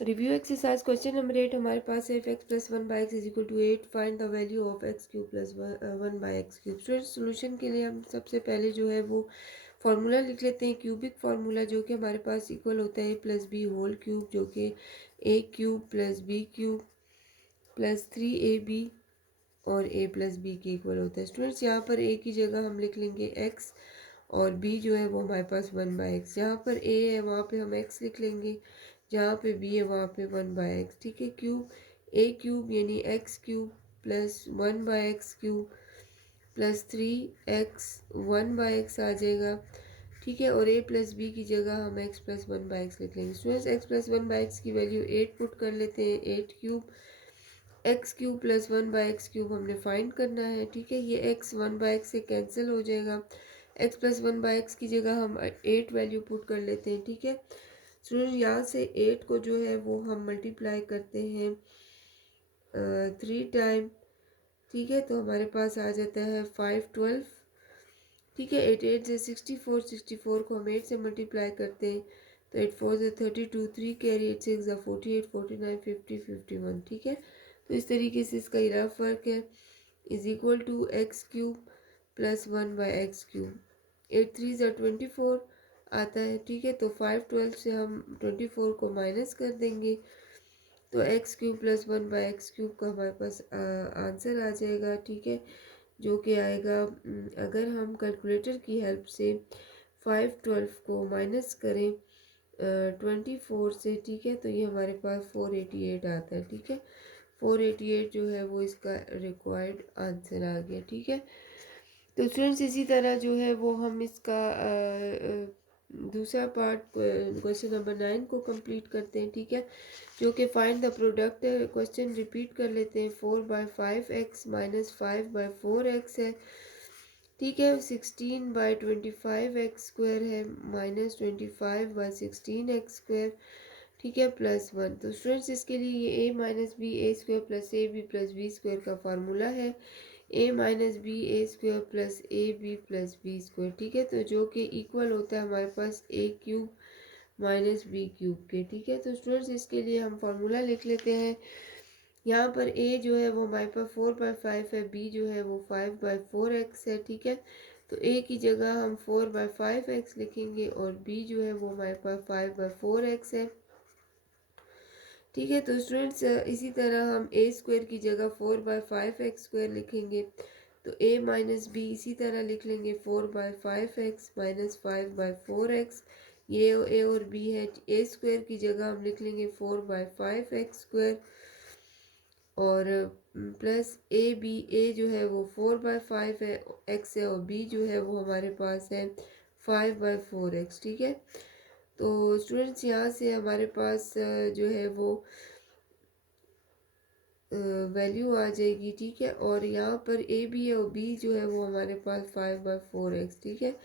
Review exercise question number 8 हमारे पास है if x plus one by x is equal to 8 find the value of x cube plus one by x cube. Student solution के लिए हम सबसे पहले जो है वो फार्मूला लिख लेते हैं, क्यूबिक फार्मूला, जो कि हमारे पास इक्वल होता है A plus B whole cube, जो कि A cube plus B cube plus 3ab और a प्लस बी के इक्वल होता है। स्टूडेंट्स यहाँ पर a की जगह हम लिख लेंगे x और b जो है वो हमारे पास 1/x। जहाँ पर a है वहाँ पे हम x लिख लेंगे, जहाँ पे b है वहाँ पे 1/x। ठीक है, क्यूब a क्यूब यानी x cube plus 1/x cube plus 3x 1/x आ जाएगा। ठीक है, और a प्लस बी की जगह हम x प्लस 1/x लिख लेंगे। स्टूडेंट्स x प्लस 1/x की वैल्यू 8 पुट कर लेते हैं। 8 cube x cube plus 1/x cube हमने फाइंड करना है। ठीक है, ये x 1/x से कैंसिल हो जाएगा। x प्लस 1/x की जगह हम 8 वैल्यू पुट कर लेते हैं। ठीक है, स्टूडेंट यहाँ से 8 को जो है वो हम मल्टीप्लाई करते हैं 3 टाइम। ठीक है, तो हमारे पास आ जाता है 512। ठीक है, 8 8 से 64, 64 को हम 8 से मल्टीप्लाई करते हैं तो 8 4 से 32, 3 कैरी 8 6 48, 49, 50, 51। ठीक है, तो इस तरीके से इसका ये रफ वर्क है, is equal to x cube plus 1/x cube. 8 3 ज़ा 24 आता है। ठीक है, तो 512 से हम 24 को माइनस कर देंगे तो x cube plus 1/x cube का हमारे पास आंसर आ जाएगा। ठीक है, जो कि आएगा, अगर हम कैलकुलेटर की हेल्प से 512 को माइनस करें 24 से, ठीक है, तो ये हमारे पास 488 आता है। ठीक है, 488 जो है वो इसका रिक्वायर्ड आंसर आ गया। ठीक है, तो स्टूडेंट्स इसी तरह जो है वो हम इसका दूसरा पार्ट क्वेश्चन नंबर 9 को कंप्लीट करते हैं। ठीक है, जो कि फाइंड द प्रोडक्ट है। क्वेश्चन रिपीट कर लेते हैं। 4/5x माइनस 5/4x है। ठीक है, 16/25x स्क्वायर है माइनस 25/16x स्क्वायर। ठीक है, प्लस 1। तो स्टूडेंट्स इसके लिए ये a minus b a square plus a b plus b square का फार्मूला है, a minus b a square plus a b plus b square. ठीक है, तो जो कि इक्वल होता है हमारे पास a cube minus b cube के। ठीक है, तो स्टूडेंट्स इसके लिए हम फार्मूला लिख लेते हैं। यहाँ पर a जो है वो हमारे पास 4/5 है, b जो है वो 5/4x है। ठीक है, तो a की जगह हम 4/5x लिखेंगे और b जो है वो हमारे पास 5/4x है। ठीक है, तो स्टूडेंट्स इसी तरह हम a स्क्वायर की जगह 4/5x स्क्वायर लिखेंगे तो a माइनस बी इसी तरह लिख लेंगे 4/5x माइनस 5/4x। ये a और b है। a स्क्वायर की जगह हम लिख लेंगे 4/5x स्क्वायर और प्लस ए जो है वो 4/5 है x है और b जो है वो हमारे पास है 5/4x। ठीक है, तो स्टूडेंट्स यहाँ से हमारे पास जो है वो वैल्यू आ जाएगी। ठीक है, और यहाँ पर ए बी है और बी जो है वो हमारे पास 5/4x। ठीक है,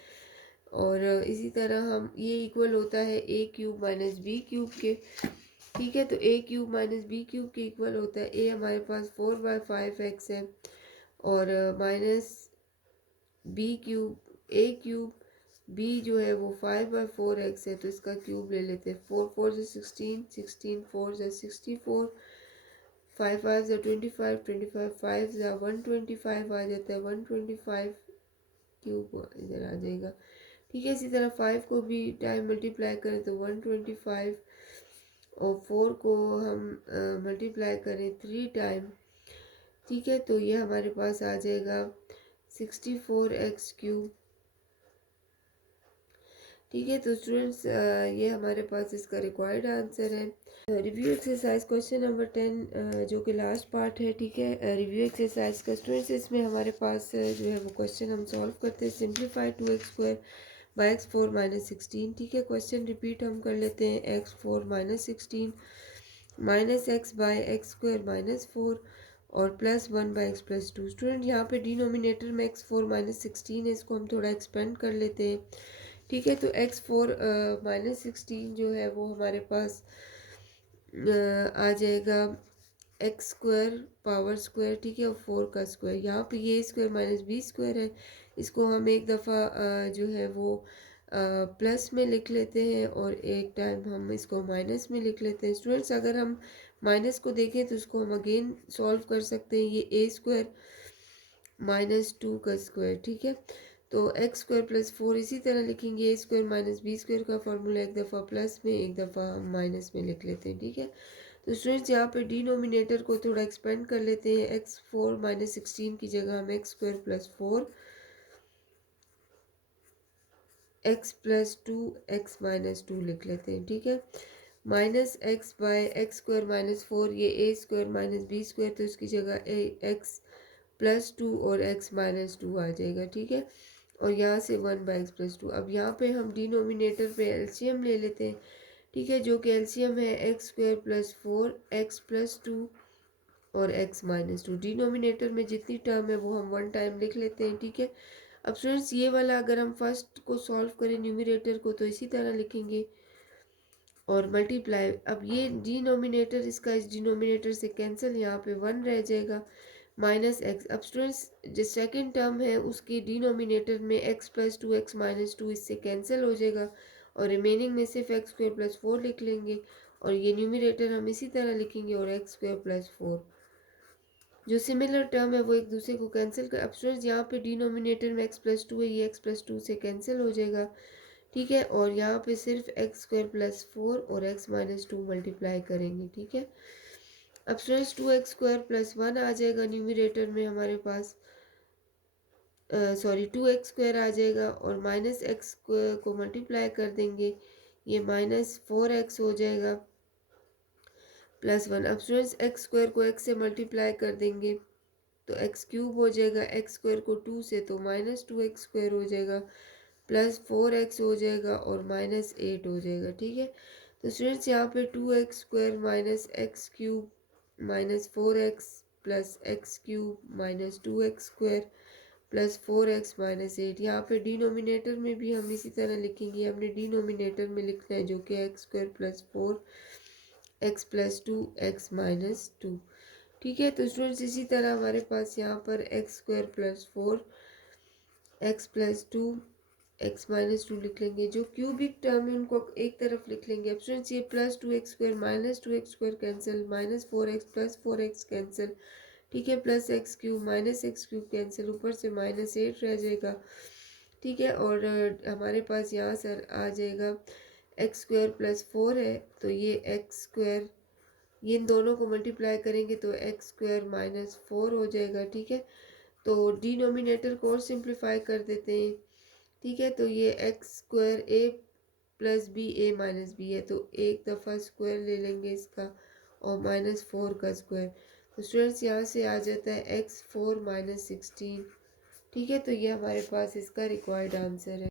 और इसी तरह हम ये इक्वल होता है a cube minus b cube के। ठीक है, तो a cube minus b cube के इक्वल होता है a हमारे पास 4/5x है और minus b cube a cube b जो है वो 5/4x है, तो इसका क्यूब ले लेते हैं। 4 4 से 16, 16 4 से 64, 5 5 से 25, 25 5 से 125 आ जाता है। 125 क्यूब इधर आ जाएगा। ठीक है, इसी तरह 5 को भी टाइम मल्टीप्लाई करें तो 125 और 4 को हम मल्टीप्लाई करें 3 टाइम। ठीक है, तो ये हमारे पास आ जाएगा 64x क्यूब। ठीक है, तो स्टूडेंट्स ये हमारे पास इसका रिक्वायर्ड आंसर है। रिव्यू एक्सरसाइज क्वेश्चन नंबर 10 जो कि लास्ट पार्ट है। ठीक है, रिव्यू एक्सरसाइज का स्टूडेंट्स इसमें हमारे पास जो है वो क्वेश्चन हम सॉल्व करते हैं। Simplify 2x square by x4 minus 16। ठीक है, क्वेश्चन रिपीट हम कर लेते हैं। x4 minus 16 minus x by x square minus 4 और प्लस 1/x प्लस 2। स्टूडेंट यहाँ पे डिनोमिनेटर में x4 माइनस 16 है, इसको हम थोड़ा एक्सपेंड कर लेते हैं। ठीक है, तो x4 माइनस 16 जो है वो हमारे पास आ जाएगा एक्स स्क्वायर पावर स्क्वायर। ठीक है, और 4 का स्क्वायर। यहाँ पे ये स्क्वायर माइनस बी स्क्वायर है, इसको हम एक दफ़ा जो है वो प्लस में लिख लेते हैं और एक टाइम हम इसको माइनस में लिख लेते हैं। स्टूडेंट्स अगर हम माइनस को देखें तो उसको हम अगेन सॉल्व कर सकते हैं। ये ए स्क्वायर माइनस 2 का स्क्वायर, ठीक है। तो एक्स स्क्वायर प्लस 4 इसी तरह लिखेंगे। ए स्क्वायर माइनस बी स्क्वायर का फॉर्मूला एक दफ़ा प्लस में एक दफ़ा हम माइनस में लिख लेते हैं, ठीक है। तो स्टूडेंट्स यहाँ पे डिनोमिनेटर को थोड़ा एक्सपेंड कर लेते हैं। एक्स 4 माइनस 16 की जगह हम x square plus 4 x plus 2 x minus 2 लिख लेते हैं, ठीक है। Minus x by x square minus 4, ये a square minus b square, तो इसकी जगह एक्स प्लस 2 और एक्स माइनस 2 आ जाएगा, ठीक है। और यहाँ से 1 बाई एक्स प्लस 2। अब यहाँ पे हम डिनोमिनेटर पे एलसीएम ले लेते हैं, ठीक है, जो कि एलसीएम है x square plus 4 x plus 2 और एक्स माइनस 2। डिनोमिनेटर में जितनी टर्म है वो हम वन टाइम लिख लेते हैं, ठीक है। अब स्टूडेंट्स ये वाला अगर हम फर्स्ट को सॉल्व करें न्यूमरेटर को तो इसी तरह लिखेंगे और मल्टीप्लाई। अब ये डिनोमिनेटर इसका इस डिनोमिनेटर से कैंसिल, यहाँ पे 1 रह जाएगा माइनस एक्स। अब स्टूडेंट्स जो सेकेंड टर्म है उसकी डिनोमिनेटर में एक्स प्लस 2 एक्स माइनस 2 इससे कैंसिल हो जाएगा और रिमेनिंग में सिर्फ एक्स स्क्वायर प्लस 4 लिख लेंगे और ये न्यूमरेटर हम इसी तरह लिखेंगे और एक्स स्क्वायर प्लस 4। जो सिमिलर टर्म है वो एक दूसरे को कैंसिल कर। अब स्टूडेंट्स यहाँ पे डिनोमिनेटर में एक्स प्लस 2 है, ये एक्स प्लस 2 से कैंसिल हो जाएगा, ठीक है। और यहाँ पे सिर्फ एक्स स्क्वायर प्लस 4 और एक्स माइनस 2 मल्टीप्लाई करेंगे, ठीक है। अब स्टूडेंट्स 2 एक्स स्क्वायर प्लस 1 आ जाएगा न्यूमरेटर में हमारे पास, सॉरी 2 एक्स स्क्वायर आ जाएगा और माइनस एक्स को मल्टीप्लाई कर देंगे, ये माइनस 4 एक्स हो जाएगा प्लस 1। अब स्टूडेंट्स एक्स स्क्वायर को एक्स से मल्टीप्लाई कर देंगे तो एक्स क्यूब हो जाएगा, एक्स स्क्वायर को 2 से तो माइनस 2 एक्स स्क्वायर हो जाएगा प्लस 4 एक्स हो जाएगा और माइनस 8 हो जाएगा, ठीक है। तो स्टूडेंट्स यहाँ पे 2 x square minus x cube minus 4 x plus x cube minus 2 x square plus 4 x minus 8। यहाँ पे डिनोमिनेटर में भी हम इसी तरह लिखेंगे। हमने डिनोमिनेटर में लिखना है जो कि x square plus 4 x plus 2 x minus 2, ठीक है। तो स्टूडेंट्स इसी तरह हमारे पास यहाँ पर x square plus 4 x plus 2 x minus 2 लिख लेंगे। जो क्यूबिक टर्म है उनको एक तरफ लिख लेंगे। अब स्टूडेंट्स ये plus 2 x square minus 2 x square cancel, minus 4 x plus 4 x cancel, ठीक है, plus x cube minus x cube cancel, ऊपर से माइनस 8 रह जाएगा, ठीक है। और हमारे पास यहाँ सर आ जाएगा एक्स स्क्वायर प्लस 4 है तो ये एक्स स्क्वायर, ये इन दोनों को मल्टीप्लाई करेंगे तो एक्स स्क्वायर माइनस 4 हो जाएगा, ठीक है। तो डिनोमिनेटर को और सिंप्लीफाई कर देते हैं, ठीक है। तो ये एक्स स्क्वायर ए प्लस बी ए माइनस बी है तो एक दफ़ा स्क्वायर ले लेंगे इसका और माइनस 4 का स्क्वायर। तो स्टूडेंट्स यहाँ से आ जाता है x4 माइनस 16, ठीक है। तो ये हमारे पास इसका रिक्वायर्ड आंसर है।